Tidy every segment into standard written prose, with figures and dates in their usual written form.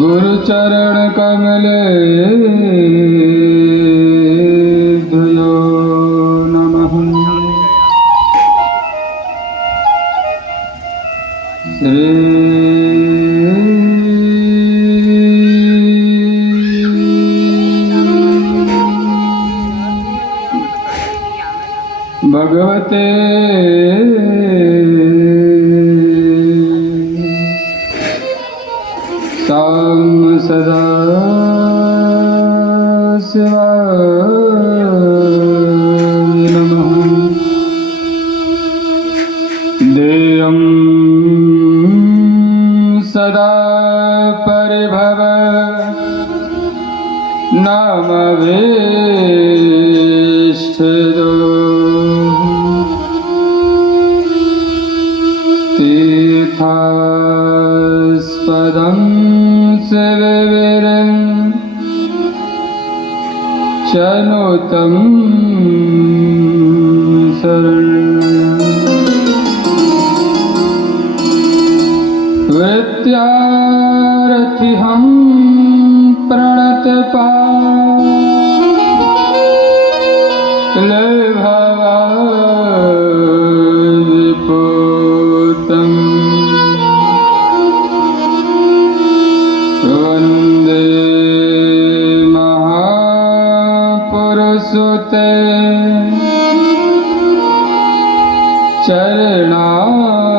गुरु चरण कमले धयो नमः। श्री भगवते साम सदा शिवाय नमः। देयं सदा परिभव नामवेष्टितो तीर्थास्पदं शिववीरं चनुतं शरणं। वृत्यारथिहं प्रणतपालभवाविपूतं वन्दे महापुरुषते चरणारविन्दम्।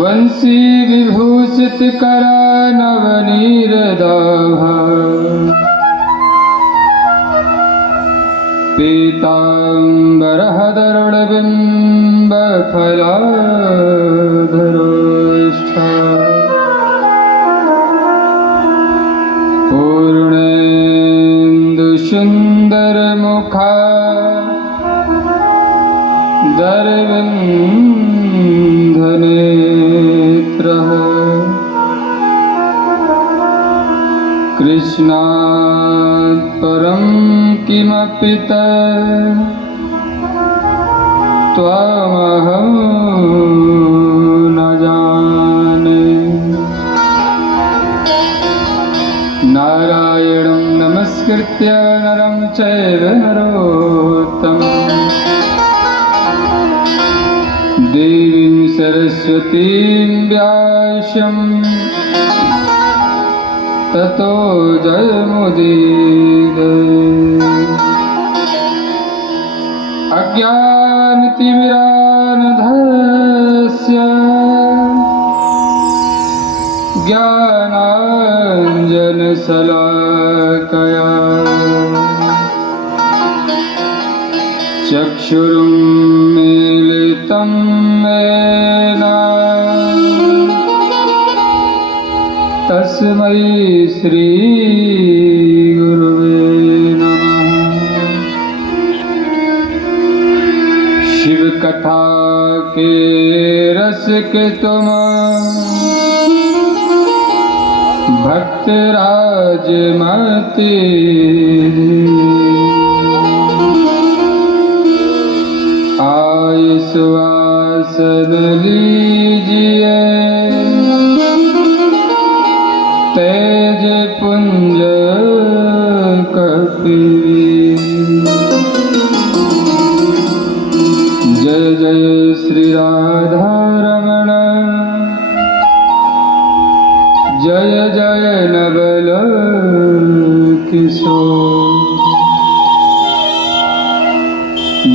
वंशी विभूषित करा नवनीरदाभा पीताम्बरहदरुणबिम्ब फलाधरोष्ठा पूर्णेन्दुसुन्दरमुखा दरविन्धनेत्रः कृष्णात् परं किमपि त्वमहं न जाने। नारायणं नमस्कृत्य नरं चैव नरोत्तमं देवीं सरस्वतीं व्यासं ततो जयमुदीरये। अज्ञानतिमिरान्धस्य ज्ञानाञ्जनशलाकया चक्षुरुन्मीलितं येन तस्मै श्रीगुरुवे नमः। शिव कथा के रस के तुम भक्त राजमती, आय सुवासन लीजिए तेज पुंज कपिल। जय जय श्री राधा रमण, जय जय नवल किशोर।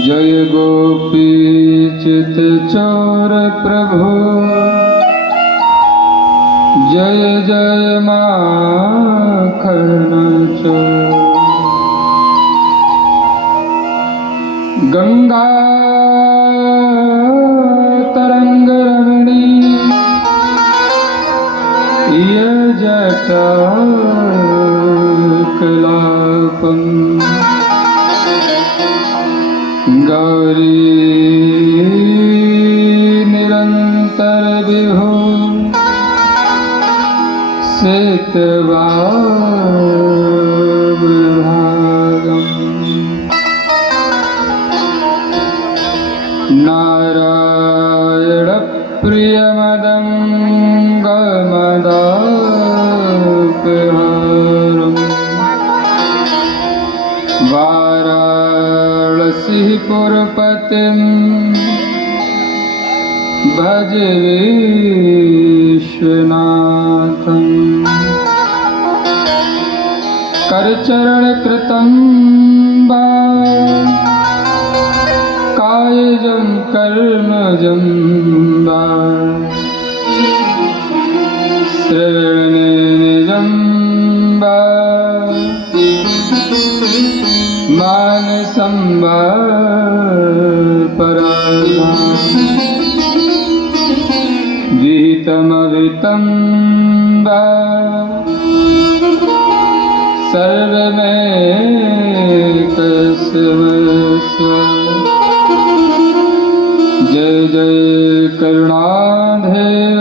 जय गोपी चित चोर प्रभु, जय जय माखन चोर। गंगा तरंग रमणी ये जटा कलापम। गौरी निरंतर विभो नारायणप्रियमदङ्गमदापहारम् वाराणसीपुरपतिं भज विश्वनाथम् करचरणकृतं वा कायजं कर्मजं वा श्रवणनिजं वा मानसं वा पराधाम् गीतमवितं वा सर्वमेकस्मस्व जय जय करुणाधर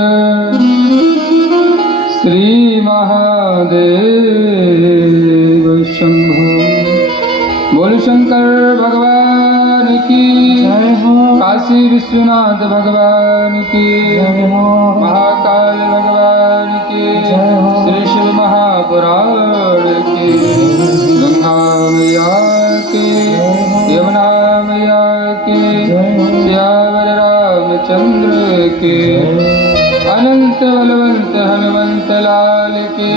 श्री महादेव शंभो। बोल शंकर भगवान की जय हो। काशी विश्वनाथ भगवान की जय हो। महाकाल भगवान की जय हो। श्री शिव महापुराण की गंगा मैया की यमुना मैया की श्यावर रामचंद्र की अनंत बलवंत हनुमंत लाल की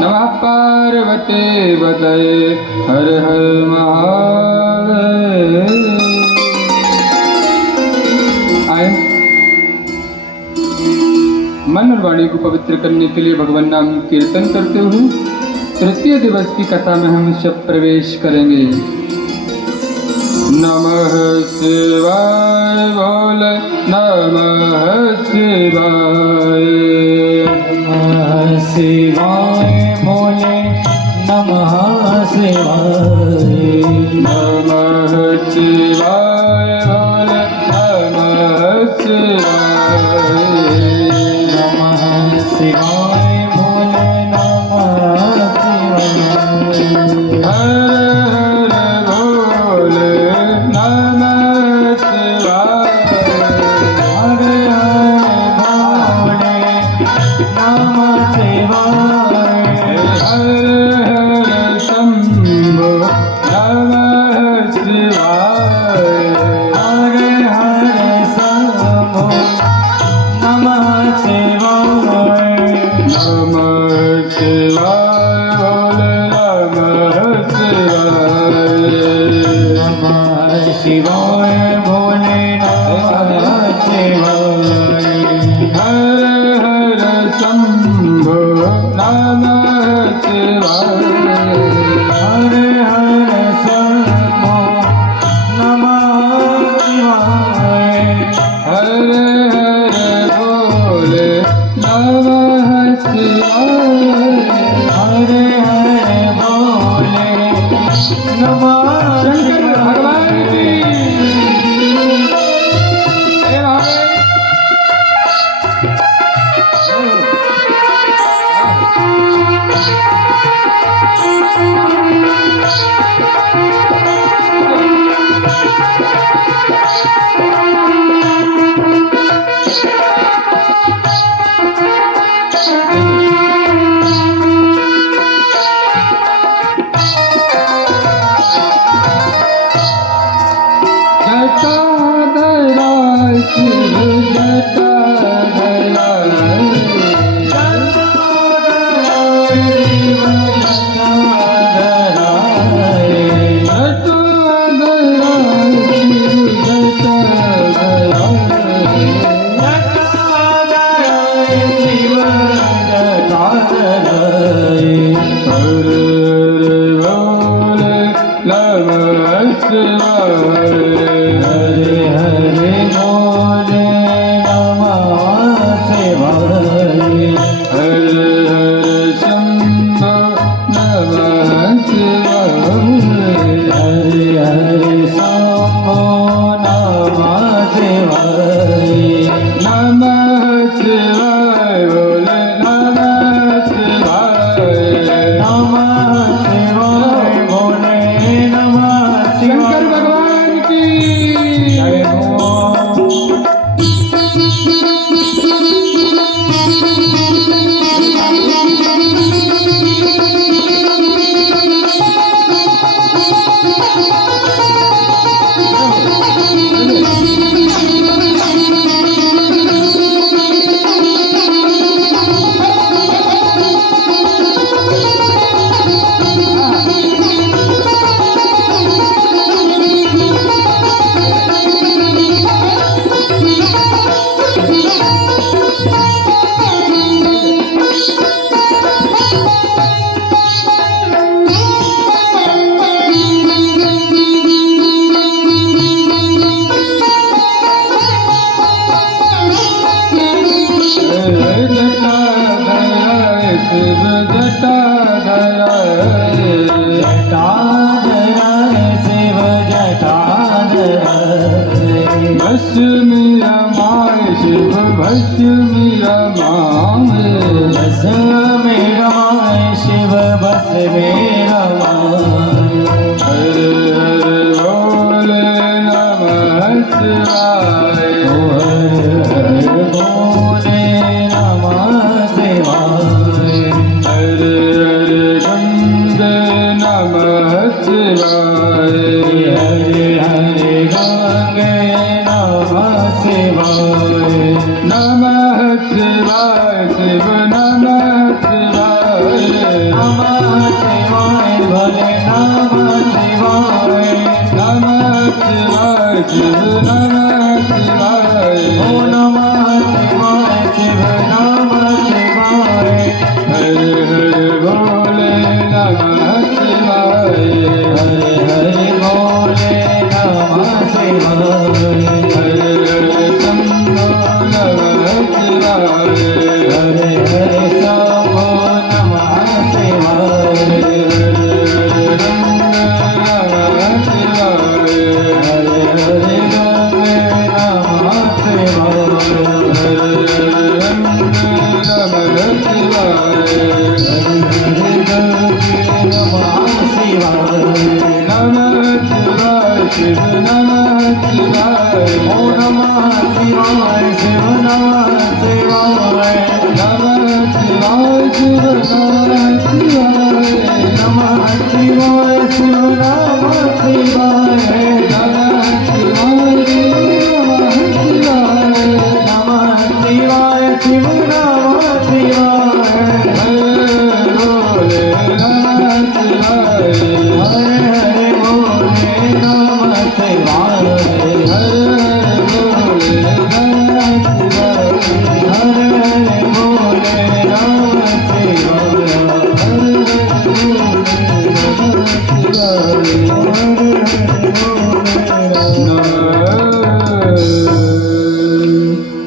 नमः पार्वती बतये हर हर महादेव। आए मन और वाणी को पवित्र करने के लिए भगवान नाम कीर्तन करते हुए तृतीय दिवस की कथा में हम सब प्रवेश करेंगे। नमः शिवाय बोल नमः शिवाय। नमः शिवाय बोले नमः शिवाय। नमः शिवाय बोल नमः शिवाय। नमः शिवाय बोले नमः शिवाय। हर हर बोल नमः शिवाय। हर हर बोले नमः शिवाय। हर हर शंभो नमः शिवाय। हर हर शंभो नमः शिवाय। नमः शिवाय बोले नमः शिवाय। नमः शिवाय बोले नमः शिवाय। हर हर शंभो नमः शिवाय। हर हर शंभो नमः शिवाय। हर हर बोले नमः शिवाय। हर हर बोले नमः शंकर भगवान की जय हो। जटाधराय शिव जटाधराय। जटाधराय शिव जटाधराय। हर बोले नमः शिवाय। हरे हरे बोले नमः में रमाए शिव भस्म में रमाए बस में रमाए शिव बस में रमाए हर हर बोले नमः शिवाय हर हर बोले नमः शिवाय हर हर गंगे नमः शिवाय हरे हरे गंगे नमः शिवाय नमः शिवाय शिव नमः शिवाय नमः शिवाय भले नमः शिवाय नमः शिवाय शिव नमः शिवाय ओ नमः शिवाय शिव नमः शिवाय हर हर बोले नमः शिवाय हरे हरे बोले नमः शिवाय हर हर शंभो नमः शिवाय हरे हरे शंभो नमः शिवाय हरे हरे गंगे नमः शिवाय हरे हरे गंगे नमः शिवाय शिव नमः शिवाय ओ नमः शिवाय शिव नमः शिवाय नमः शिवाय शिव नमः शिवाय नमः शिवाय शिव नमः शिवाय नमः शिवाय शिव नमः शिवाय नमः शिवाय शिव नमः शिवाय हरे बोले नमः शिवाय हरे हरे बोले नमः शिवाय हरे बोले नमः शिवाय हरे हरे बोले नमः शिवाय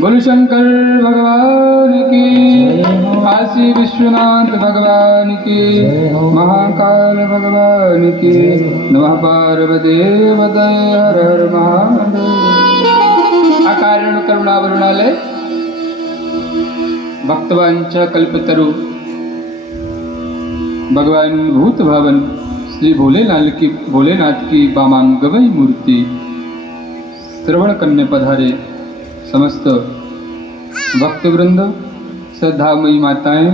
बोल शंकर भगवान की काशी विश्वनाथ भगवान की महाकाल भगवान की नमः पार्वती पतये हर हर महादेव अकारण करुणावरुणालय भक्तवांचा कल्पतरु भगवान भूत भावन श्री भोलेनाथ की वामांगमयी मूर्ति श्रवण करने पधारे समस्त भक्तवृंद श्रद्धामयी माताएं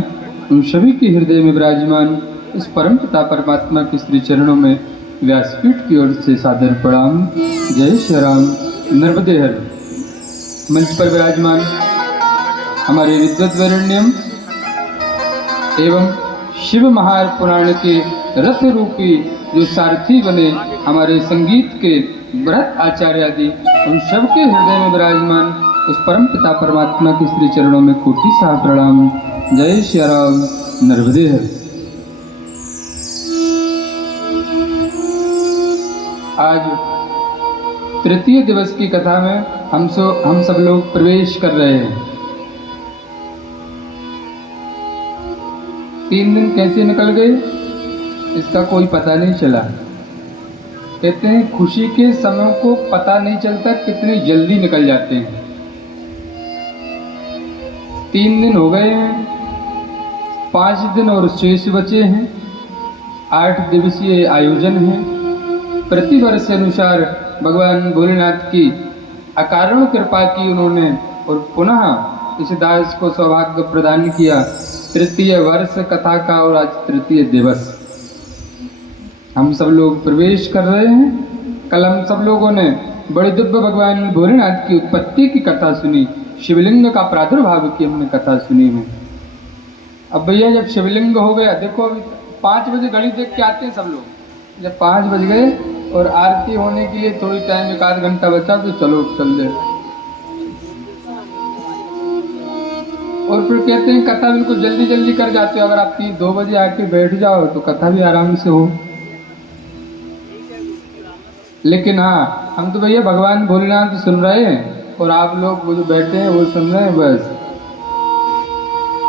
उन सभी के हृदय में विराजमान इस परम पिता परमात्मा के श्री चरणों में व्यासपीठ की ओर से सादर प्रणाम। जय श्री राम। नर्मदे हर मंच पर विराजमान हमारे विद्वत वरेण्यम एवं शिव महापुराण के रथ रूपी जो सारथी बने हमारे संगीत के व्रत आचार्य आदि उन सबके हृदय में विराजमान उस परम पिता परमात्मा के श्री चरणों में कोटि सा प्रणाम। जय श्री राम। नर्मदे हर। आज तृतीय दिवस की कथा में हम सब लोग प्रवेश कर रहे हैं। 3 दिन कैसे निकल गए इसका कोई पता नहीं चला। कहते हैं खुशी के समय को पता नहीं चलता कितनी जल्दी निकल जाते हैं। 3 दिन हो गए हैं, 5 दिन और शेष बचे हैं। 8 दिवसीय आयोजन है। प्रतिवर्ष के अनुसार भगवान भोलेनाथ की अकारण कृपा की उन्होंने और पुनः इस दास को सौभाग्य प्रदान किया। तृतीय वर्ष कथा का और आज तृतीय दिवस हम सब लोग प्रवेश कर रहे हैं। कल हम सब लोगों ने बड़े दिव्य भगवान भोलेनाथ की उत्पत्ति की कथा सुनी, शिवलिंग का प्रादुर्भाव की हमने कथा सुनी है। अब भैया जब शिवलिंग हो गया, देखो अभी 5 बजे घड़ी देख के आते हैं सब लोग। जब 5 बज गए और आरती होने के लिए थोड़ी टाइम 1 आध घंटा बचा तो चलो चल दे। और फिर कहते हैं कथा बिल्कुल जल्दी जल्दी कर जाते हो। अगर आप 2 बजे आके बैठ जाओ तो कथा भी आराम से हो। लेकिन हाँ, हम तो भैया भगवान भोलेनाथ सुन रहे हैं और आप लोग वो जो बैठे हैं वो सुन रहे हैं बस।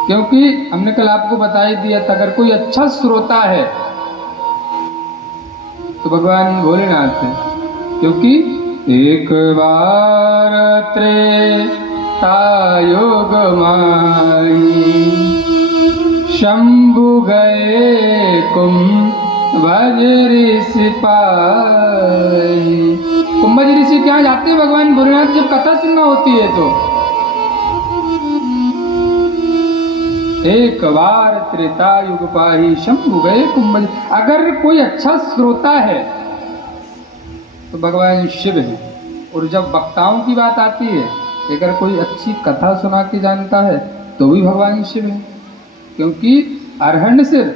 क्योंकि हमने कल आपको बता ही दिया था, अगर कोई अच्छा श्रोता है तो भगवान भोलेनाथ है। क्योंकि एक बार त्रेतायुग माही शंभु गए कुंभज ऋषि पाई। कुंभज ऋषि क्या जाते हैं भगवान भोलेनाथ जब कथा सुनना होती है तो एक बार त्रेतायुग पाही शंभु गए कुंभज। अगर कोई अच्छा श्रोता है तो भगवान शिव है, और जब वक्ताओं की बात आती है अगर कोई अच्छी कथा सुना के जानता है तो भी भगवान शिव है, क्योंकि अरहंड सिर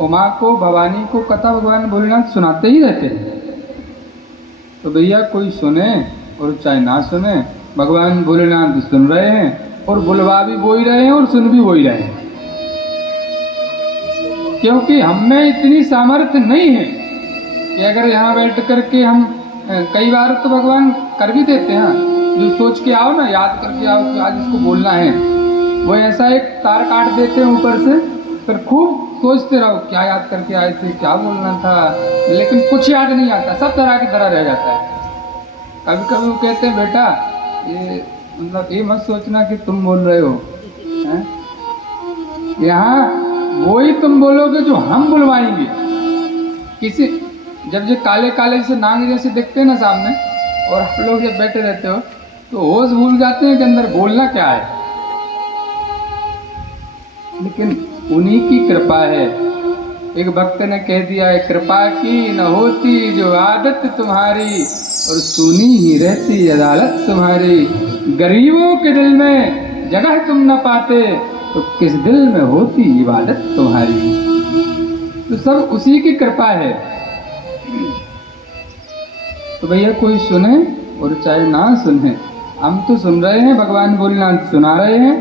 उमा को भवानी को कथा भगवान भोलेनाथ सुनाते ही रहते हैं। तो भैया कोई सुने और चाहे ना सुने भगवान भोलेनाथ सुन रहे हैं और बुलवा भी वो ही रहे हैं और सुन भी वो ही रहे हैं, क्योंकि हम में इतनी सामर्थ्य नहीं है कि अगर यहाँ बैठ करके हम कई बार तो भगवान कर भी देते हैं जो सोच के आओ ना, याद करके आओ कि आज इसको बोलना है, वो ऐसा एक तार काट देते हैं ऊपर से, फिर खूब सोचते रहो क्या याद करके आए थे, क्या बोलना था, लेकिन कुछ याद नहीं आता, सब तरह की तरह रह जाता है। कभी कभी वो कहते हैं बेटा ये मतलब ये मत सोचना कि तुम बोल रहे हो, यहाँ वही तुम बोलोगे जो हम बुलवाएंगे। किसी जब ये काले काले से नाग जैसे दिखते हैं ना सामने और आप लोग जब बैठे रहते हो तो होश भूल जाते हैं कि अंदर बोलना क्या है, लेकिन उन्हीं की कृपा है। एक भक्त ने कह दिया है कृपा की न होती जो आदत तुम्हारी और सुनी ही रहती अदालत तुम्हारी। गरीबों के दिल में जगह तुम न पाते तो किस दिल में होती इबादत तुम्हारी। तो सब उसी की कृपा है। तो भैया कोई सुने और चाहे ना सुने, हम तो सुन रहे हैं, भगवान भोलेनाथ सुना रहे हैं,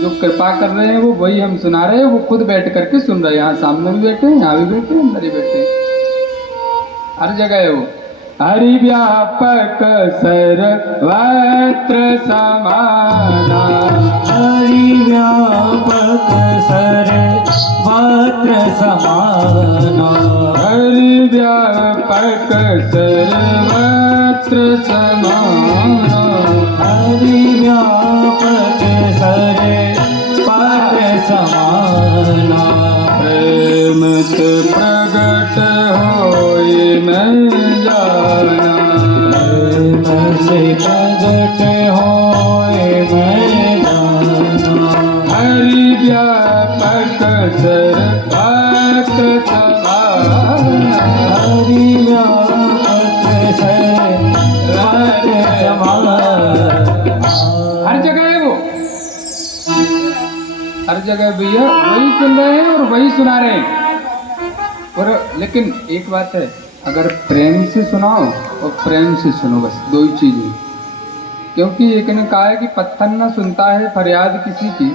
जो कृपा कर रहे हैं वो वही हम सुना रहे हैं, वो खुद बैठ करके सुन रहे हैं, यहाँ सामने भी बैठे हैं, यहाँ भी बैठे हैं, अंदर ही बैठे हैं, हर जगह है वो। हरि व्यापक सर्वत्र समाना, हरि व्यापक सर्वत्र समाना, हरि व्यापक सर्वत्र समाना, हरि व्यापक सर्वत्र समाना। प्रेम से प्रगट होए मैं जाना, प्रेम से प्रगट होए मैं जाना। हरि व्यापक सर्वत्र समाना, हरि व्यापक सर्वत्र समाना। हर जगह है वो, हर जगह भैया वही सुन रहे हैं और वही सुना रहे हैं। और लेकिन एक बात है, अगर प्रेम से सुनाओ और प्रेम से सुनो, बस दो ही चीजें। क्योंकि एक ने कहा है कि पत्थर न सुनता है फरियाद किसी की,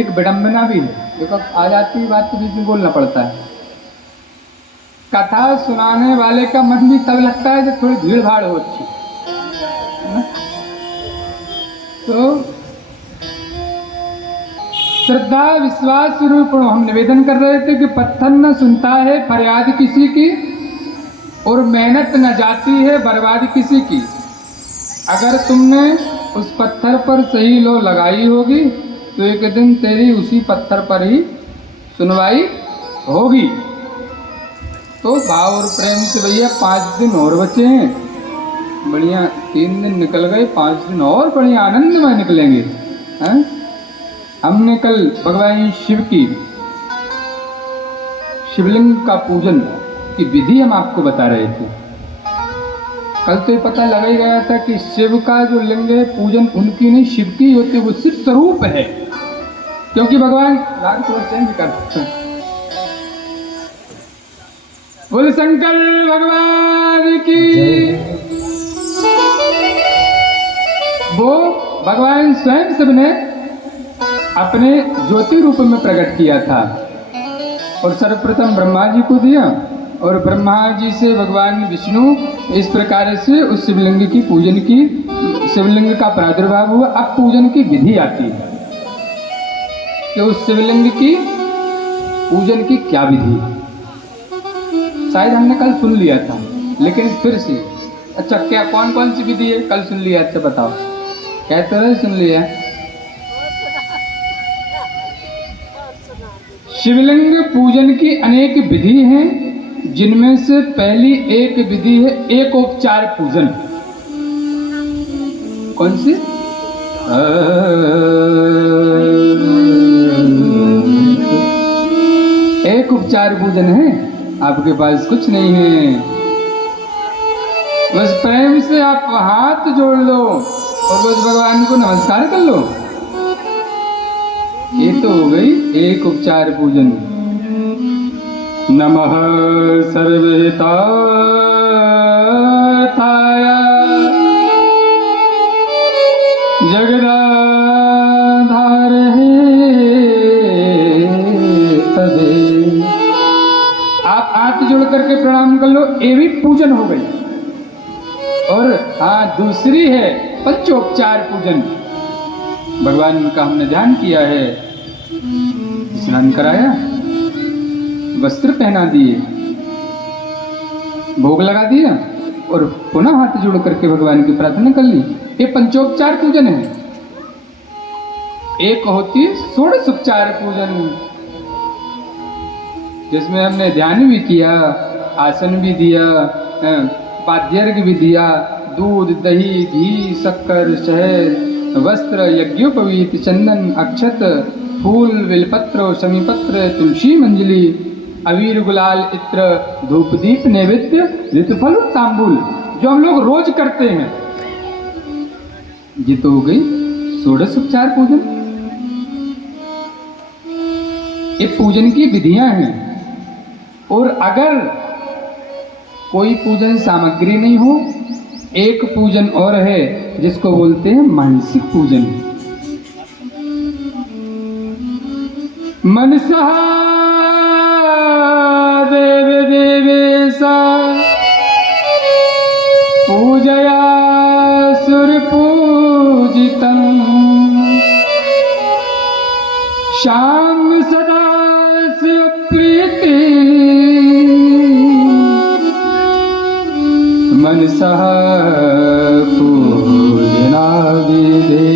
एक विडम्बना भी है, एक आ जाती है बात के बीच में बोलना पड़ता है। कथा सुनाने वाले का मन भी तब लगता है जब थोड़ी भीड़ भाड़ हो अच्छी, है ना? तो श्रद्धा विश्वास रूप हम निवेदन कर रहे थे कि पत्थर न सुनता है फरियाद किसी की और मेहनत न जाती है बर्बाद किसी की। अगर तुमने उस पत्थर पर सही लो लगाई होगी तो एक दिन तेरी उसी पत्थर पर ही सुनवाई होगी। तो भाव और प्रेम से भैया 5 दिन और बचे हैं, बढ़िया 3 दिन निकल गए, 5 दिन और बढ़िया आनंद में निकलेंगे, हैं? हमने कल भगवान शिव की शिवलिंग का पूजन की विधि हम आपको बता रहे थे। कल तो ये पता लगा ही गया था कि शिव का जो लिंग है पूजन उनकी नहीं शिव की होती, वो शिव स्वरूप है, क्योंकि भगवान राग थोड़ा चेंज करते हैं। बोल शंकर भगवान की। वो भगवान स्वयं शिव ने अपने ज्योति रूप में प्रकट किया था और सर्वप्रथम ब्रह्मा जी को दिया, और ब्रह्मा जी से भगवान विष्णु इस प्रकार से उस शिवलिंग की पूजन की, शिवलिंग का प्रादुर्भाव हुआ। अब पूजन की विधि आती है कि उस शिवलिंग की पूजन की क्या विधि। शायद हमने कल सुन लिया था, लेकिन फिर से अच्छा, क्या कौन कौन सी विधि है? कल सुन लिया। अच्छा बताओ, क्या तरह सुन लिया? शिवलिंग पूजन की अनेक विधि हैं, जिनमें से पहली एक विधि है एकोपचार पूजन। कौन सी? एक उपचार पूजन है। आपके पास कुछ नहीं है, बस प्रेम से आप हाथ जोड़ लो और बस भगवान को नमस्कार कर लो। ये तो हो गई एक उपचार पूजन। नमः सर्वहितार्थाय जगदाधारहे तदे। आप हाथ जोड़ करके प्रणाम कर लो, ये भी पूजन हो गई। और हाँ, दूसरी है पंचोपचार पूजन। भगवान का हमने ध्यान किया है, स्नान कराया, वस्त्र पहना दिए, भोग लगा दिया और पुनः हाथ जोड़ करके भगवान की प्रार्थना कर ली। ये पंचोपचार पूजन है। एक होती है षोडशोपचार पूजन, जिसमें हमने ध्यान भी किया, आसन भी दिया, पाद्यर्घ्य भी दिया, दूध दही घी शक्कर शहद वस्त्र यज्ञोपवीत चंदन अक्षत फूल बेलपत्र शमीपत्र तुलसी मंजली अबीर गुलाल इत्र धूप दीप नैवेद्य ऋतुफल तांबूल, जो हम लोग रोज करते हैं। ये तो हो गई षोडशोपचार पूजन। ये पूजन की विधियां हैं। और अगर कोई पूजन सामग्री नहीं हो, एक पूजन और है जिसको बोलते हैं मानसिक पूजन। मनसा देव देवेशा पूजया सुर पूजितं श्याम सदा शिव प्रीति मनसा पूजना विधे।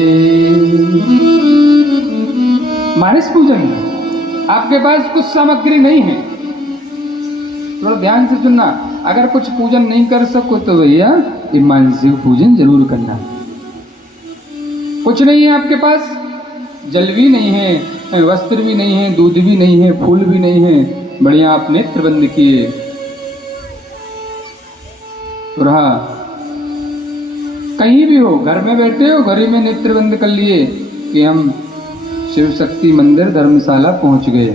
मानस पूजन। आपके पास कुछ सामग्री नहीं है, थोड़ा ध्यान से सुनना। अगर कुछ पूजन नहीं कर सको तो भैया ये मानसिक पूजन जरूर करना। कुछ नहीं है आपके पास, जल भी नहीं है, वस्त्र भी नहीं है, दूध भी नहीं है, फूल भी नहीं है, बढ़िया आप नेत्र बंद किए और हाँ, कहीं भी हो, घर में बैठे हो, घर में नेत्र बंद कर लिए कि हम शिव शक्ति मंदिर धर्मशाला पहुंच गए।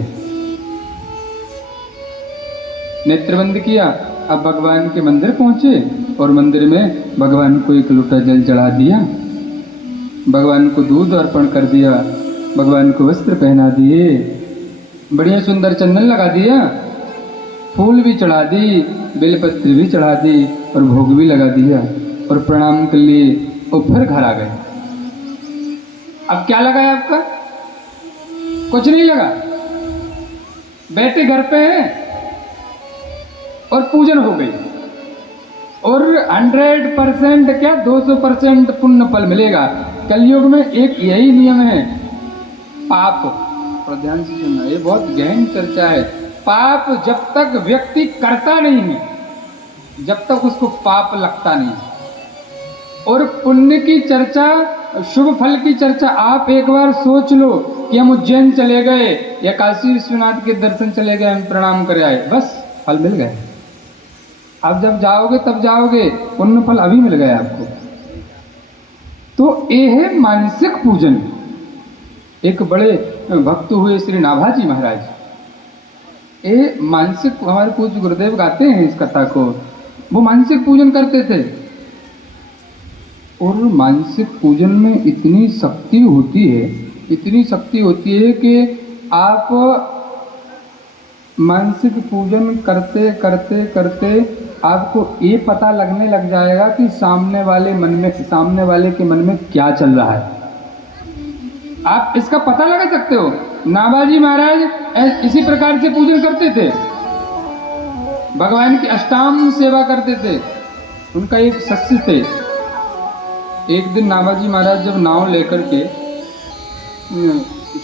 नेत्र बंद किया, अब भगवान के मंदिर पहुंचे और मंदिर में भगवान को एक लोटा जल चढ़ा दिया, भगवान को दूध अर्पण कर दिया, भगवान को वस्त्र पहना दिए, बढ़िया सुंदर चंदन लगा दिया, फूल भी चढ़ा दी, बेलपत्र भी चढ़ा दी और भोग भी लगा दिया और प्रणाम कर लिए और फिर घर आ गए। अब क्या लगा है आपका? कुछ नहीं लगा। बैठे घर पे हैं और पूजन हो गई और 100% क्या 200% पुण्य फल मिलेगा। कलयुग में एक यही नियम है, पाप, और ध्यान से सुनना, ये बहुत गहन चर्चा है। पाप जब तक व्यक्ति करता नहीं है, जब तक उसको पाप लगता नहीं। और पुण्य की चर्चा, शुभ फल की चर्चा, आप एक बार सोच लो कि हम उज्जैन चले गए या काशी विश्वनाथ के दर्शन चले गए, हम प्रणाम कर आए, बस फल मिल गए। अब जब जाओगे तब जाओगे, पुण्य फल अभी मिल गया आपको। तो ये है मानसिक पूजन। एक बड़े भक्त हुए श्री नाभाजी महाराज, ये मानसिक, हमारे पूज्य गुरुदेव गाते हैं इस कथा को, वो मानसिक पूजन करते थे। और मानसिक पूजन में इतनी शक्ति होती है, इतनी शक्ति होती है कि आप मानसिक पूजन करते करते करते आपको ये पता लगने लग जाएगा कि सामने वाले के मन में क्या चल रहा है। आप इसका पता लगा सकते हो। नाभाजी महाराज इसी प्रकार से पूजन करते थे, भगवान की अष्टांग सेवा करते थे। उनका एक शिष्य थे। एक दिन नाभाजी महाराज जब नाव लेकर के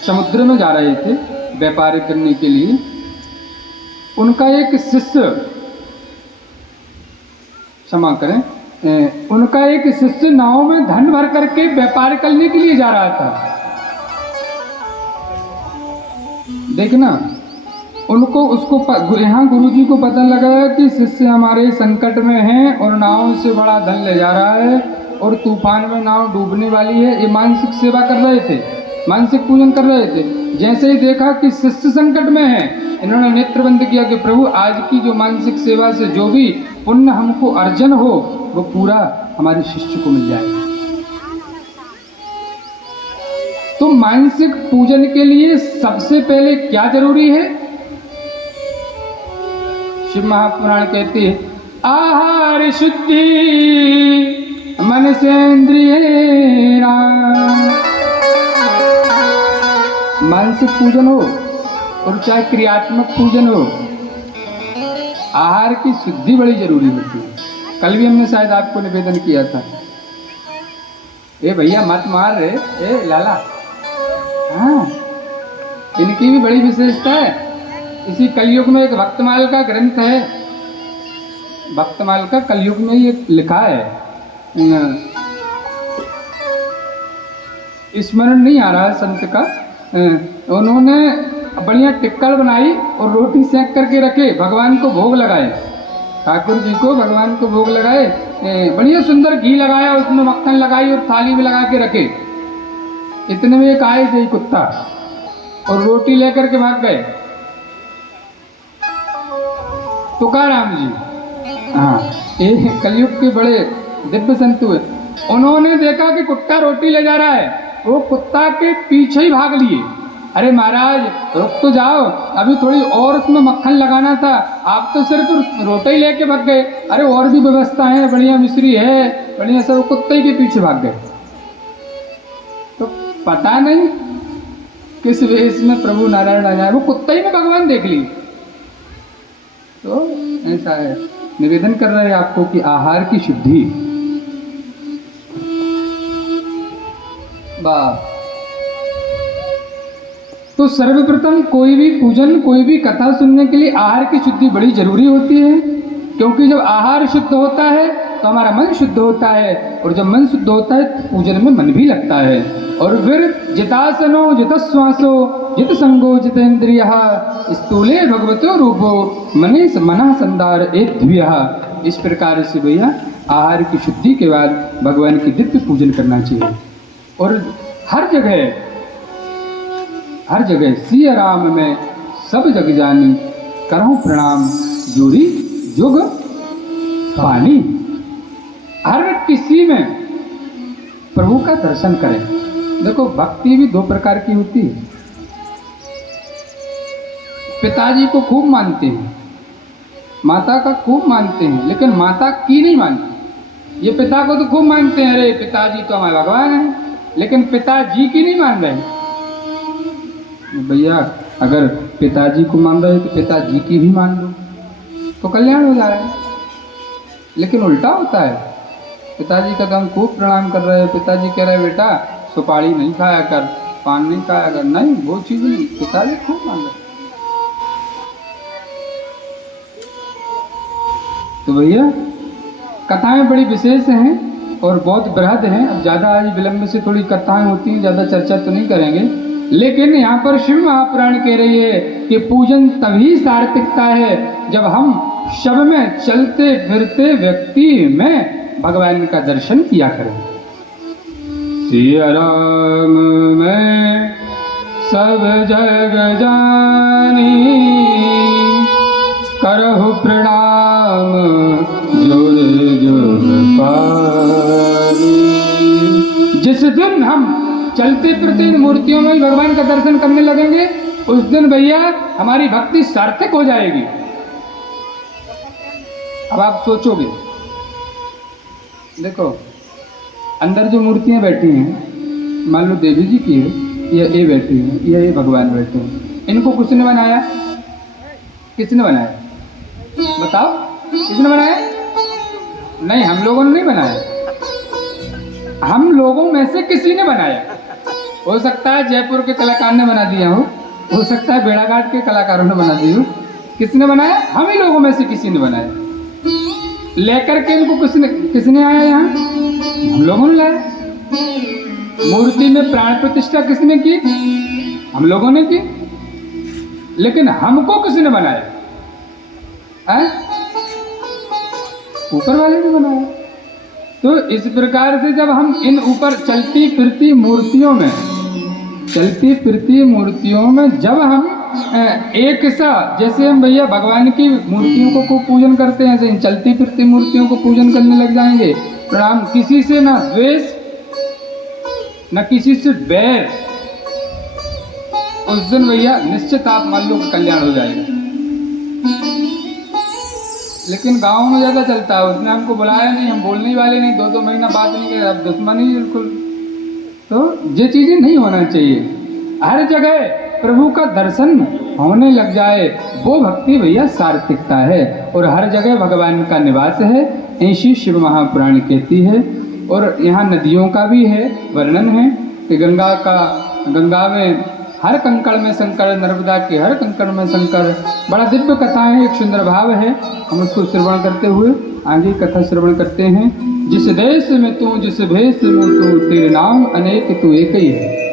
समुद्र में जा रहे थे व्यापार करने के लिए, उनका एक शिष्य, क्षमा करें, उनका एक शिष्य नाव में धन भर करके व्यापार करने के लिए जा रहा था। देखना, उनको उसको यहाँ गुरुजी को पता लगा कि शिष्य हमारे संकट में हैं और नाव से बड़ा धन ले जा रहा है और तूफान में नाव डूबने वाली है। ये मानसिक सेवा कर रहे थे, मानसिक पूजन कर रहे थे। जैसे ही देखा कि शिष्य संकट में है, इन्होंने नेत्र बंद किया कि प्रभु आज की जो मानसिक सेवा से जो भी पुण्य हमको अर्जन हो वो पूरा हमारे शिष्य को मिल जाएगा। तो मानसिक पूजन के लिए सबसे पहले क्या जरूरी है? शिव महापुराण कहते हैं आहार शुद्धि मन से इंद्रिय। मानसिक पूजन हो और चाहे क्रियात्मक पूजन हो, आहार की शुद्धि बड़ी जरूरी होती है। कल भी हमने शायद आपको निवेदन किया था, ए भैया मत मार रे, ए लाला। हाँ, इनकी भी बड़ी विशेषता है। इसी कलयुग में एक भक्तमाल का ग्रंथ है, भक्तमाल का कलयुग में ये लिखा है, स्मरण नहीं आ रहा है संत का। उन्होंने बढ़िया टिक्कड़ बनाई और रोटी सेक करके रखे, भगवान को भोग लगाए, ठाकुर जी को भगवान को भोग लगाए, बढ़िया सुंदर घी लगाया, उसमें मक्खन लगाई और थाली में लगा के रखे। इतने में एक आए थे कुत्ता और रोटी लेकर के भाग गए। तुकाराम जी, हाँ, ये कलयुग के बड़े दिव्य संत हुए। उन्होंने देखा कि कुत्ता रोटी ले जा रहा है, वो कुत्ता के पीछे ही भाग लिए। अरे महाराज रुक तो जाओ, अभी थोड़ी और उसमें मक्खन लगाना था, आप तो सिर्फ रोटी लेके भाग गए। अरे और भी व्यवस्था है, बढ़िया मिश्री है, बढ़िया सब, कुत्ते के पीछे भाग गए। तो पता नहीं किस वेश में प्रभु नारायण आ जाए, वो कुत्ते ही में भगवान देख ली। तो ऐसा है, निवेदन कर रहे हैं आपको कि आहार की शुद्धि। वाह। तो सर्वप्रथम कोई भी पूजन, कोई भी कथा सुनने के लिए आहार की शुद्धि बड़ी जरूरी होती है, क्योंकि जब आहार शुद्ध होता है तो हमारा मन शुद्ध होता है, और जब मन शुद्ध होता है तो पूजन में मन भी लगता है। और फिर जितासनो जितश्वासो जित संगो जितेन्द्रियः स्थूले भगवतो रूपो मने मनः संदार एक। इस प्रकार से भैया आहार की शुद्धि के बाद भगवान की दिव्य पूजन करना चाहिए। और हर जगह सिया राम में सब जग जानी, करहूं प्रणाम जोड़ी जुग पानी। हर किसी में प्रभु का दर्शन करें। देखो भक्ति भी दो प्रकार की होती है। पिताजी को खूब मानते हैं, माता का खूब मानते हैं, लेकिन माता की नहीं मानते। ये पिता को तो खूब मानते हैं, अरे पिताजी तो हमारे भगवान हैं, लेकिन पिताजी की नहीं मान रहे। भैया अगर पिताजी को मान रहे तो पिताजी की भी मान लो तो कल्याण हो जाएगा। लेकिन उल्टा होता है, पिताजी का तो हम खूब प्रणाम कर रहे हैं, पिताजी कह रहे बेटा सुपारी नहीं खाया कर, पान नहीं खाया कर, नहीं वो चीज़ नहीं, पिताजी खूब मान रहे। तो भैया कथाएं बड़ी विशेष हैं और बहुत बृहद हैं। अब ज़्यादा आज विलंब से थोड़ी कथाएं होती हैं, ज़्यादा चर्चा तो नहीं करेंगे, लेकिन यहाँ पर शिव महापुराण कह रही है कि पूजन तभी सार्थकता है जब हम शव में चलते फिरते व्यक्ति में भगवान का दर्शन किया करें। सिया राम में सब जग जानी, करहु प्रणाम जुग जुग पानी। जिस दिन हम चलते फिरते इन मूर्तियों में भगवान का दर्शन करने लगेंगे, उस दिन भैया हमारी भक्ति सार्थक हो जाएगी। अब आप सोचोगे, देखो अंदर जो मूर्तियां बैठी हैं, मान लो देवी जी की है, या ये बैठी हैं, या ये भगवान बैठे हैं, इनको किसने बनाया? किसने बनाया बताओ, किसने बनाया? नहीं, हम लोगों ने नहीं बनाया, हम लोगों में से किसी ने बनाया। हो सकता है जयपुर के कलाकार ने बना दिया हो सकता है बेड़ाघाट के कलाकारों ने बना दी हो। किसने बनाया? हम ही लोगों में से किसी ने बनाया। लेकर के इनको किसने आया यहाँ? हम लोगों ने लाया। मूर्ति में प्राण प्रतिष्ठा किसने की? हम लोगों ने की। लेकिन हमको किसने बनाया? ऊपर वाले ने बनाया। तो इस प्रकार से जब हम इन ऊपर चलती फिरती मूर्तियों में जब हम एक सा, जैसे हम भैया भगवान की मूर्तियों को पूजन करते हैं, इन चलती फिरती मूर्तियों को पूजन करने लग जाएंगे, प्रणाम, किसी से ना द्वेष न किसी से बैर, उस दिन भैया निश्चित आप मान लो कल्याण हो जाएगा। लेकिन गांव में ज्यादा चलता है, उसने हमको बुलाया नहीं, हम बोलने वाले नहीं, 2-2 महीना बात नहीं करे, अब दुश्मनी बिल्कुल। तो ये चीजें नहीं होना चाहिए। हर जगह प्रभु का दर्शन होने लग जाए, वो भक्ति भैया सार्थकता है। और हर जगह भगवान का निवास है, ऐसी शिव महापुराण कहती है। और यहाँ नदियों का भी है, वर्णन है कि गंगा में हर कंकड़ में शंकर, नर्मदा के हर कंकड़ में शंकर। बड़ा दिव्य कथा है, एक सुंदर भाव है। हम उसको श्रवण करते हुए आगे कथा श्रवण करते हैं। जिस देश में तू, जिस भेष में तू, तेरे नाम अनेक तू एक ही है।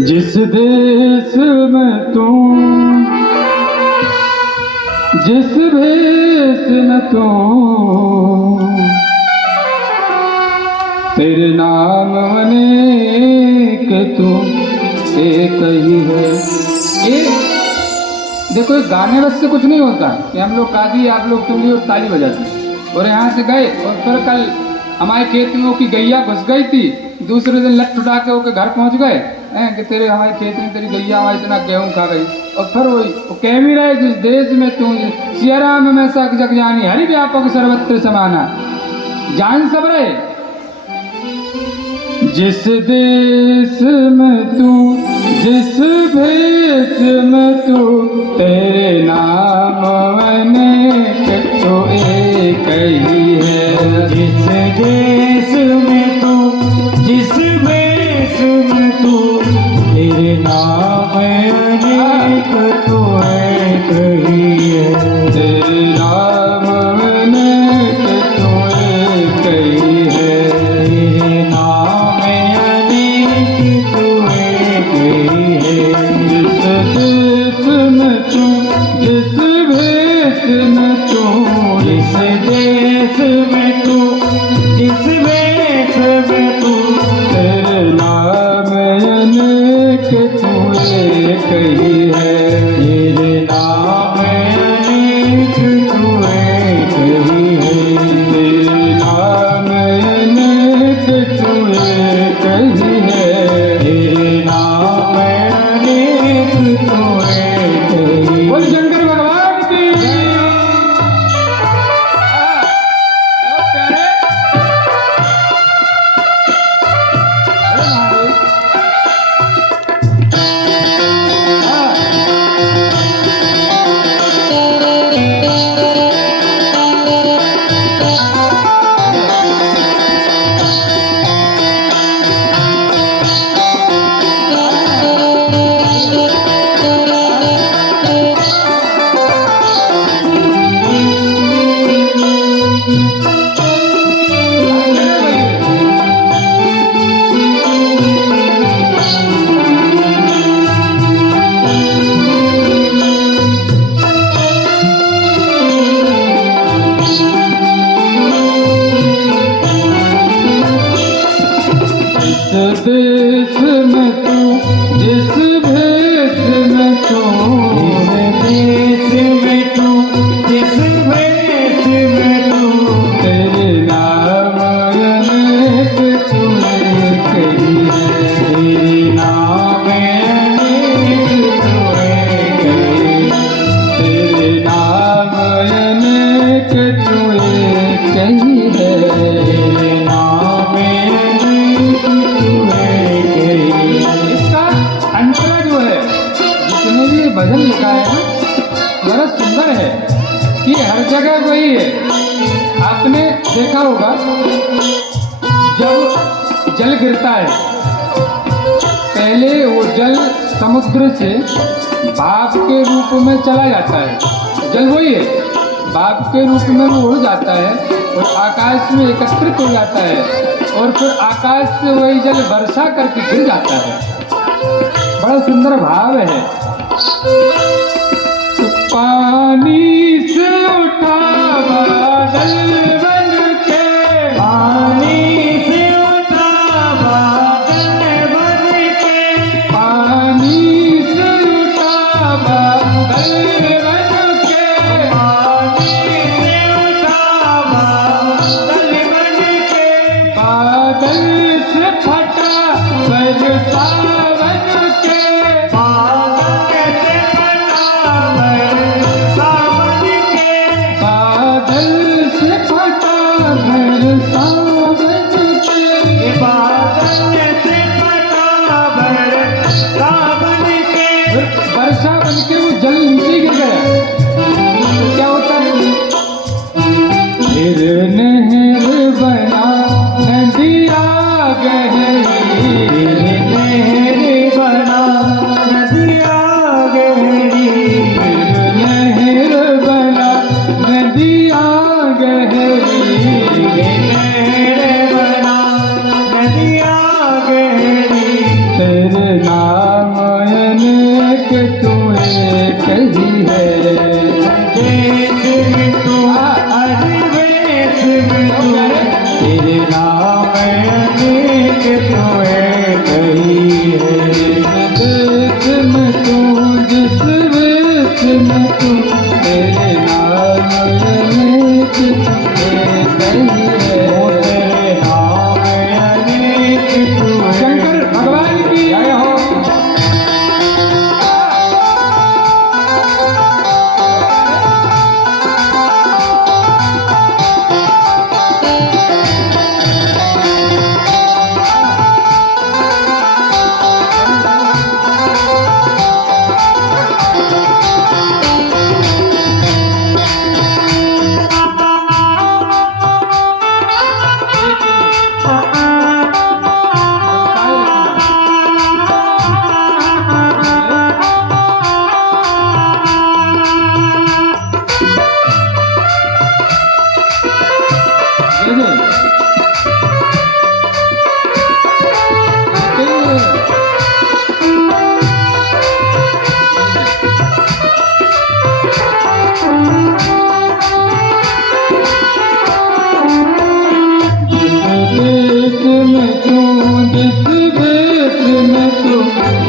जिस देश में तू, जिस भेष में तू, तेरे नाम अनेक तू एक ही है। देखो, ये गाने बस से कुछ नहीं होता कि हम लोग गा दिए, आप लोग सुन लिए और ताली बजा दी और यहाँ से गए। और फिर कल हमारे खेत में की गैया घुस गई थी, दूसरे दिन लट उठा के होकर घर पहुँच गए कि तेरे हमारे खेत में तेरी गैया हमारे इतना गेहूँ खा गई। और फिर वही कह भी रहे, जिस देश में तू, सिया राम में सक जग जानी, हरि व्यापक सर्वत्र समाना, जान सब रहे। जिस देश में तू, जिस भेष में तू, तेरे नाम अनेक तो एक ही है। जिस देश में तू, जिस भेष में तू, तेरे नाम अनेक तो एक ही है। तेरे नाम अनेक तो एक ही है। तेरे नाम अनेक तो एक ही है। जिस देश में तू, जिस भेष में तू, जिस देश में तू, जिस भेष में तू, तेरे नाम अनेक तू एक ही है। तेरे नाम अनेक तू एक ही है। तेरे नाम अनेक तू एक ही है। तेरे नाम अनेक तू एक ही बोल है। शंकर भगवान की जय। प्यारे जिस देश में तू, जिस भेष में तू, जिस देश में तू, जिस भेष में तू, तेरे नाम अनेक तू एक ही है। तेरे नाम अनेक तू एक ही है। तेरे नाम अनेक तू एक ही है। तेरे नाम अनेक तू एक ही है। इसका अंतरा जो है, जितने भी भजन लिखा है ना, देखा होगा जब जल गिरता है, पहले वो जल समुद्र से भाप के रूप में चला जाता है। जल वही है, भाप के रूप में वो उड़ जाता है और आकाश में एकत्रित हो जाता है और फिर आकाश से वही जल वर्षा करके गिर जाता है। बड़ा सुंदर भाव है। पानी से उठा बादल बन के, पानी से उठा बादल बन के, पानी से उठा बादल बन के, पानी से उठा बादल बन के, बादल से फटा बरसा बन के, बादल से फटा बरसा बन के, बादल से फटा बरसा बन के, बादल से फटा बरसा बन के, वर्षा बन के वो जल नीचे गिर गया तो क्या होता है? फिर नहर बना नदिया गहरी, नहर बना नदिया गहरी, नहर बना नदिया गहरी, नहर बना नदिया गहरी, तेरे नाम अनेक तूने कही है। देश में तू अनवेश में तू, तेरे नाम अनेक तूने कही है। देश में तू जिस वेश में तू, तेरे नाम अनेक तूने कही है। तेरे नाम अनेक तूने शंकर भगवान की जय हो। देश में तू जिस वेश में तू,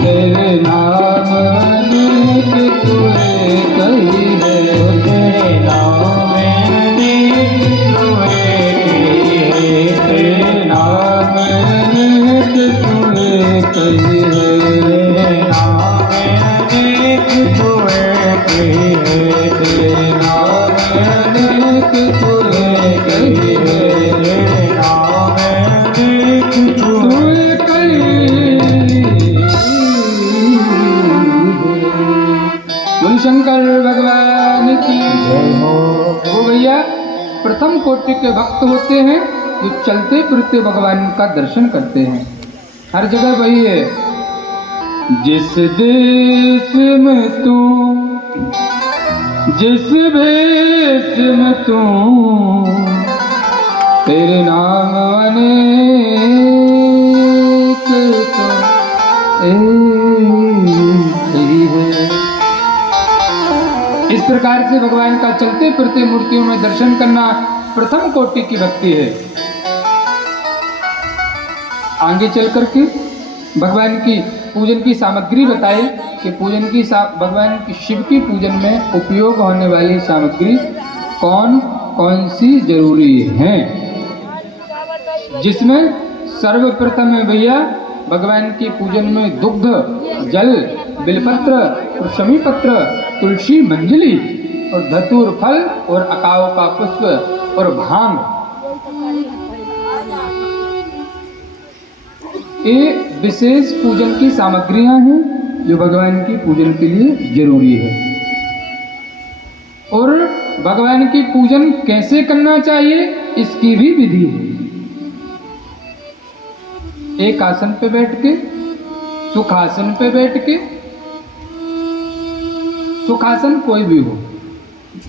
तेरे नाम अनेक तूने कही है। तेरे नाम अनेक तूने कही है। तेरे नाम अनेक तूने कही है। तेरे नाम अनेक तूने कही है। तेरे नाम अनेक तूने कही है। तेरे नाम अनेक तूने तूने कही। बोल शंकर भगवान की जय हो। वो भैया प्रथम कोटि के भक्त होते हैं जो चलते फिरते भगवान का दर्शन करते हैं। हर जगह वही है। जिस देश में तू, जिस भेष में तू, तेरे नाम अनेक तो एक ही है। इस प्रकार से भगवान का चलते फिरते मूर्तियों में दर्शन करना प्रथम कोटि की भक्ति है। आगे चल करके भगवान की पूजन की सामग्री बताई कि पूजन की भगवान की शिव की पूजन में उपयोग होने वाली सामग्री कौन कौन सी जरूरी है, जिसमें सर्वप्रथम है भैया भगवान की पूजन में दुग्ध, जल, बिलपत्र, शमी पत्र, तुलसी मंजली और धतूर फल और अकाव का पुष्प और भांग, ये विशेष पूजन की सामग्रियां हैं जो भगवान की पूजन के लिए जरूरी है। और भगवान की पूजन कैसे करना चाहिए इसकी भी विधि है। एक आसन पे बैठ के, सुखासन पे बैठ के, सुखासन कोई भी हो।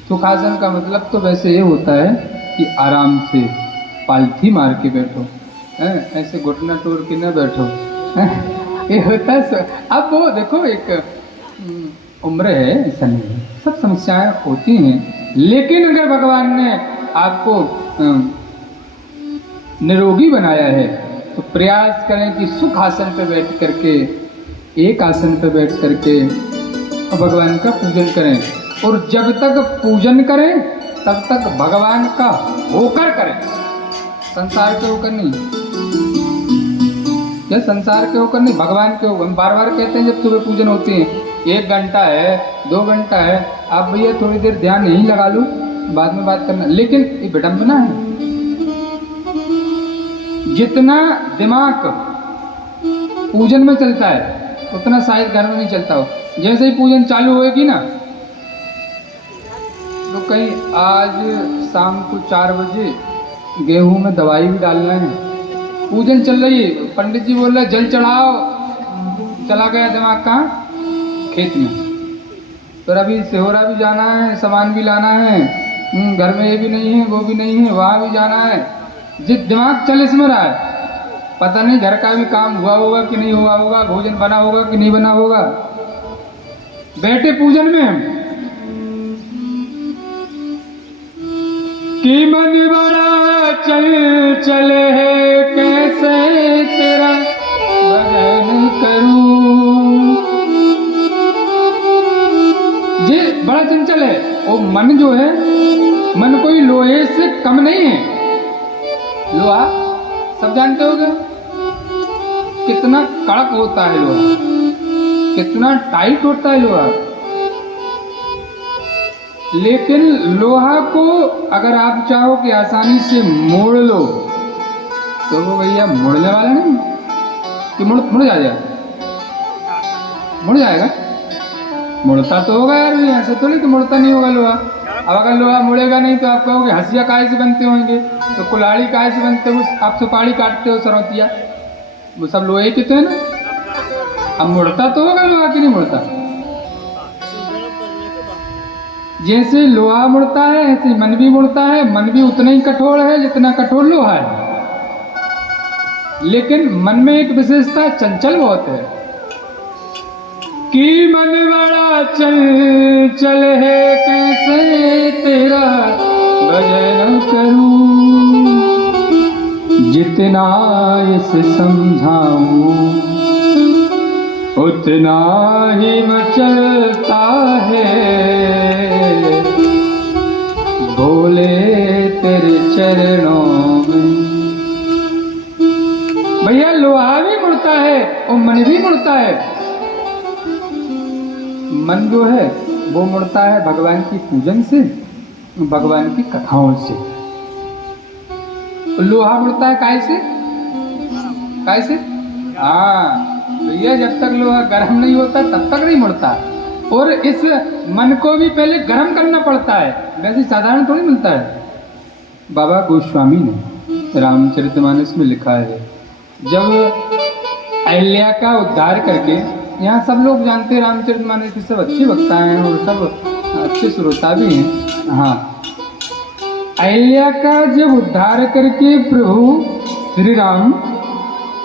सुखासन का मतलब तो वैसे ये होता है कि आराम से पालथी मार के बैठो, ऐसे घुटना तोड़ के न बैठो, ये होता है। अब वो देखो एक उम्र है, ऐसा नहीं है, सब समस्याएं होती हैं, लेकिन अगर भगवान ने आपको निरोगी बनाया है तो प्रयास करें कि सुख आसन पे बैठ करके, एक आसन पे बैठ करके भगवान का पूजन करें। और जब तक पूजन करें तब तक भगवान का होकर करें, संसार के होकर नहीं। क्या संसार के होकर नहीं, भगवान के होकर। हम बार बार कहते हैं जब सुबह पूजन होती है, 1 घंटा है, 2 घंटा है, आप भैया थोड़ी देर ध्यान नहीं लगा लूँ, बाद में बात करना, लेकिन ये विडंबना है। जितना दिमाग पूजन में चलता है उतना शायद घर में नहीं चलता हो। जैसे ही पूजन चालू होएगी ना, तो कहीं आज शाम को 4 बजे गेहूं में दवाई भी डालना है, पूजन चल रही है, पंडित जी बोल रहे जल चढ़ाओ, चला गया दिमाग कहाँ? खेत में। तो अभी सिहोरा भी जाना है, सामान भी लाना है, घर में ये भी नहीं है, वो भी नहीं है, वहाँ भी जाना है। जिस दिमाग चल इसमें रहा है, पता नहीं घर का भी काम हुआ होगा कि नहीं हुआ होगा, भोजन बना होगा कि नहीं बना होगा। बैठे पूजन में हम कि मन बड़ा चल चल है, कैसे तेरा भजन करूं। ये बड़ा चंचल है। और मन जो है, मन कोई लोहे से कम नहीं है। लोहा सब जानते होगे कितना कड़क होता है लोहा, कितना टाइट होता है लोहा। लेकिन लोहा को अगर आप चाहो कि आसानी से मोड़ लो, तो वो भैया मुड़ने वाला नहीं कि मुड़ जाएगा, मुड़ जाएगा। मुड़ता तो होगा यार, ऐसे तो नहीं कि मुड़ता नहीं होगा लोहा। अब अगर लोहा मुड़ेगा नहीं तो आप कहोगे हंसिया काहे से बनते होंगे, तो कुल्हाड़ी काहे से बनते हो, आप सुपारी काटते हो, सरौतिया, वो सब लोहे के तो है ना। अब मुड़ता तो होगा लोहा कि नहीं मुड़ता। जैसे लोहा मुड़ता है ऐसे मन भी मुड़ता है। मन भी उतना ही कठोर है जितना कठोर लोहा है, लेकिन मन में एक विशेषता चंचल बहुत है कि मन बड़ा चल चल है, कैसे तेरा भजन करूं। जितना इसे समझाऊं उतना ही मचलता है, भोले तेरे चरणों में। भैया लोहा भी मुड़ता है और मन भी मुड़ता है। मन जो है वो मुड़ता है भगवान की पूजन से, भगवान की कथाओं से। लोहा मुड़ता है काय से? काय से? हाँ भैया, जब तक लोहा गर्म नहीं होता तब तक नहीं मुड़ता। और इस मन को भी पहले गर्म करना पड़ता है, वैसे साधारण थोड़ी मिलता है। बाबा गोस्वामी ने रामचरितमानस में लिखा है, जब अहिल्या का उद्धार करके, यहाँ सब लोग जानते हैं रामचरितमानस की, सब अच्छे वक्ता हैं और सब अच्छे श्रोता भी हैं। हाँ, अहिल्या का जब उद्धार करके प्रभु श्री राम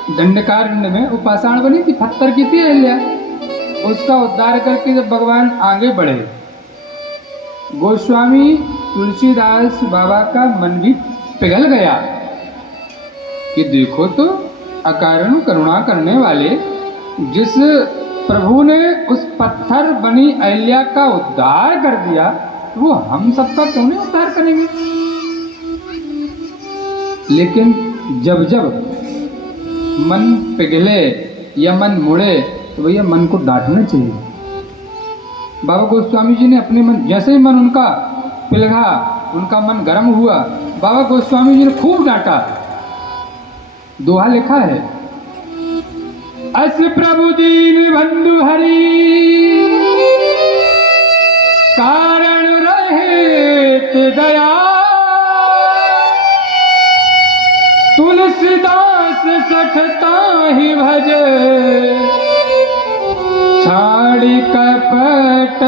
दंडकारण्य में उपासना बनी थी, पत्थर की थी अहिल्या, उसका उद्धार करके जब भगवान आगे बढ़े, गोस्वामी तुलसीदास बाबा का मन भी पिघल गया कि देखो तो अकारण करुणा करने वाले जिस प्रभु ने उस पत्थर बनी अहिल्या का उद्धार कर दिया, वो हम सबका क्यों नहीं उद्धार करेंगे। लेकिन जब जब मन पिघले या मन मुड़े तो भैया मन को डांटना चाहिए। बाबा गोस्वामी जी ने अपने मन, जैसे ही मन उनका पिलगा, उनका मन गर्म हुआ, बाबा गोस्वामी जी ने खूब डांटा। दोहा लिखा है, अस प्रभु दीन बंधु हरि कारण रहे दया, सठ ताहि भज छाड़ी कपट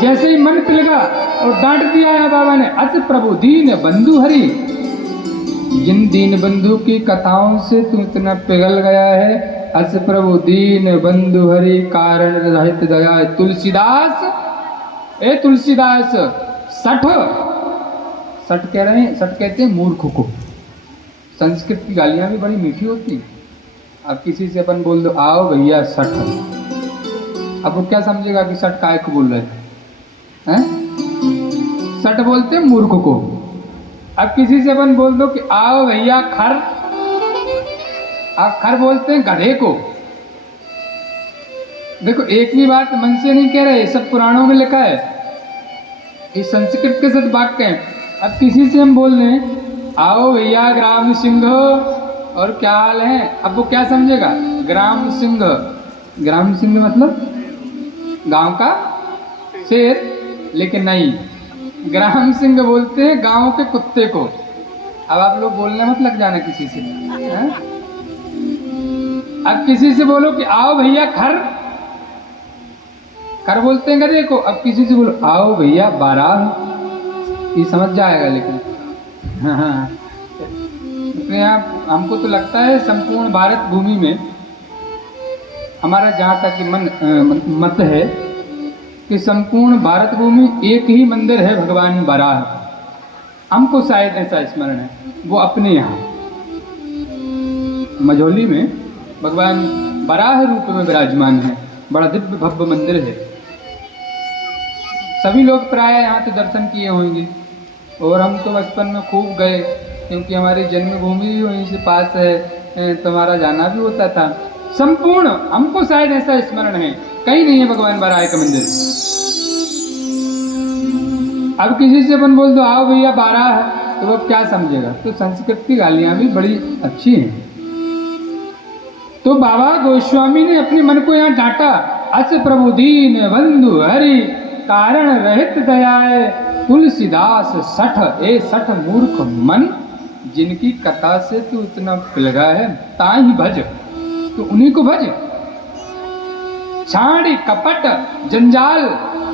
जैसे ही मन पिलगा और डांट दिया है बाबा ने, अस प्रभु दीन बंधु हरि, जिन दीन बंधु की कथाओं से तू इतना पिघल गया है, अस प्रभु दीन बंधु हरि कारण रहित दया। तुलसीदास, ए तुलसीदास, सठ सठ कह रहे हैं, सठ कहते हैं मूर्ख को। संस्कृत की गालियां भी बड़ी मीठी होती हैं। अब किसी से अपन बोल दो आओ भैया सठ, अब वो क्या समझेगा कि सठ काय को बोल रहे हैं? सठ बोलते हैं मूर्ख को। अब किसी से अपन बोल दो कि आओ भैया खर, आप खर बोलते हैं गधे को। देखो एक भी बात मन से नहीं कह रहे, सब पुराणों में लिखा है, ये संस्कृत के साथ वाक्य है। अब किसी से हम बोल रहे हैं आओ भैया ग्राम सिंह और क्या हाल है, अब वो क्या समझेगा? ग्राम सिंह, ग्राम सिंह मतलब गांव का शेर, लेकिन नहीं, ग्राम सिंह बोलते हैं गांव के कुत्ते को। अब आप लोग बोलने मत लग जाना किसी से, है? अब किसी से बोलो कि आओ भैया खर, खर बोलते हैं गधे को। अब किसी से बोलो आओ भैया बाराह, ये समझ जाएगा। लेकिन हाँ, इसलिए हमको तो लगता है संपूर्ण भारत भूमि में हमारा जहाँ तक मत है कि संपूर्ण भारत भूमि एक ही मंदिर है भगवान बराह। हमको शायद ऐसा स्मरण है, वो अपने यहाँ मझौली में भगवान बराह रूप में विराजमान है। बड़ा दिव्य भव्य मंदिर है। सभी लोग प्राय यहाँ तो दर्शन किए होंगे, और हम तो बचपन में खूब गए, क्योंकि हमारी जन्मभूमि भी वहीं से पास है, तो हमारा जाना भी होता था। संपूर्ण हमको शायद ऐसा स्मरण है, कहीं नहीं है भगवान बराह का मंदिर। अब किसी से अपन बोल दो आओ भैया बाराह है, तो वो क्या समझेगा? तो संस्कृत की गालियां भी बड़ी अच्छी हैं। तो बाबा गोस्वामी ने अपने मन को यहाँ डांटा, अस प्रभु दीन बंधु हरि कारण रहित दयाए तुलसीदास सठ, ए सठ मूर्ख मन, जिनकी कथा से तू इतना पिलगा है, ताहि भज, तो उन्हीं को भज। छाड़ी कपट जंजाल,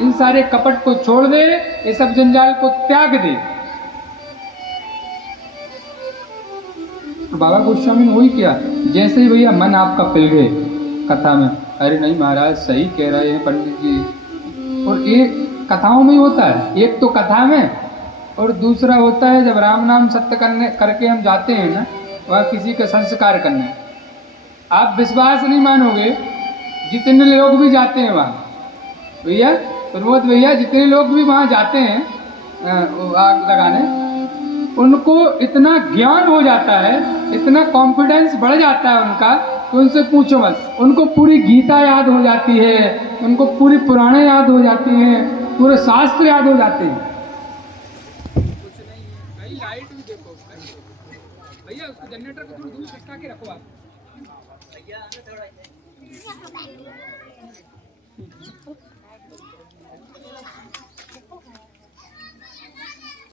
इन सारे कपट को छोड़ दे, ये सब जंजाल को त्याग दे। तो बाबा गोस्वामी ने वही किया। जैसे ही भैया मन आपका पिल गए कथा में, अरे नहीं महाराज सही कह रहे हैं पंडित जी। और ये कथाओं में ही होता है, एक तो कथा में, और दूसरा होता है जब राम नाम सत्य करके हम जाते हैं ना, वह किसी का संस्कार करने। आप विश्वास नहीं मानोगे, जितने लोग भी जाते हैं वहाँ, भैया प्रमोद भैया, जितने लोग भी वहाँ जाते हैं आग लगाने, उनको इतना ज्ञान हो जाता है, इतना कॉन्फिडेंस बढ़ जाता है उनका कि उनसे पूछो मत। उनको पूरी गीता याद हो जाती है, उनको पूरी पुराणे याद हो जाती हैं, पूरे शास्त्र याद हो जाते हैं। कुछ नहीं है भाई, लाइट भी देखो भैया, उसको जनरेटर को थोड़ी दूर खिसका के रखो आप भैया।